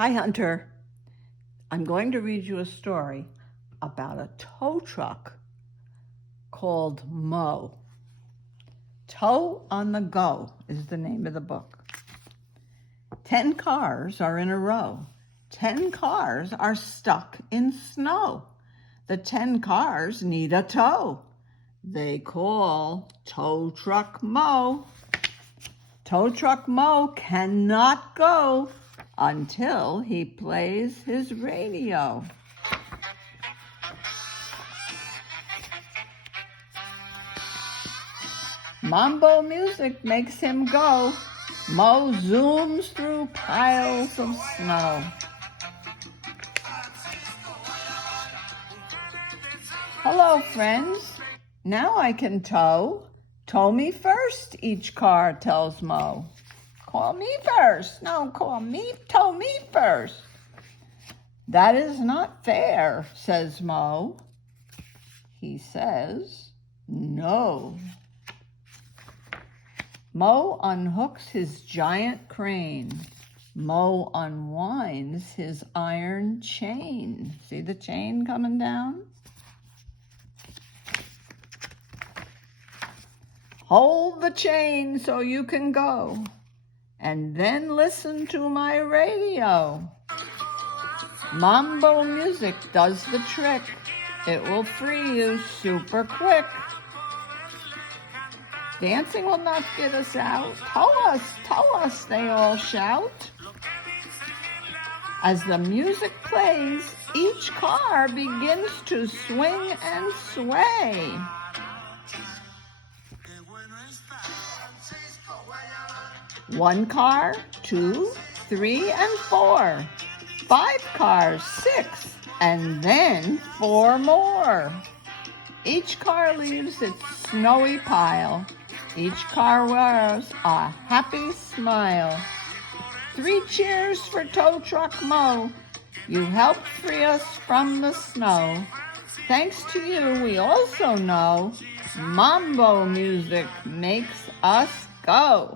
Hi, Hunter. I'm going to read you a story about a tow truck called Mo. Tow on the Go is the name of the book. 10 cars are in a row. 10 cars are stuck in snow. The 10 cars need a tow. They call Tow Truck Mo. Tow Truck Mo cannot go until he plays his radio. Mambo music makes him go. Mo zooms through piles of snow. Hello, friends. Now I can tow. Tow me first, each car tells Mo. Call me first. No, tow me first. That is not fair, says Mo. He says, no. Mo unhooks his giant crane. Mo unwinds his iron chain. See the chain coming down? Hold the chain so you can go, and then listen to my radio. Mambo music does the trick. It will free you super quick. Dancing will not get us out. Tow us, they all shout. As the music plays, each car begins to swing and sway. One car, 2, 3, and 4. 5 cars, 6, and then 4 more. Each car leaves its snowy pile. Each car wears a happy smile. 3 cheers for Tow Truck Mo. You helped free us from the snow. Thanks to you, we also know Mambo music makes us go.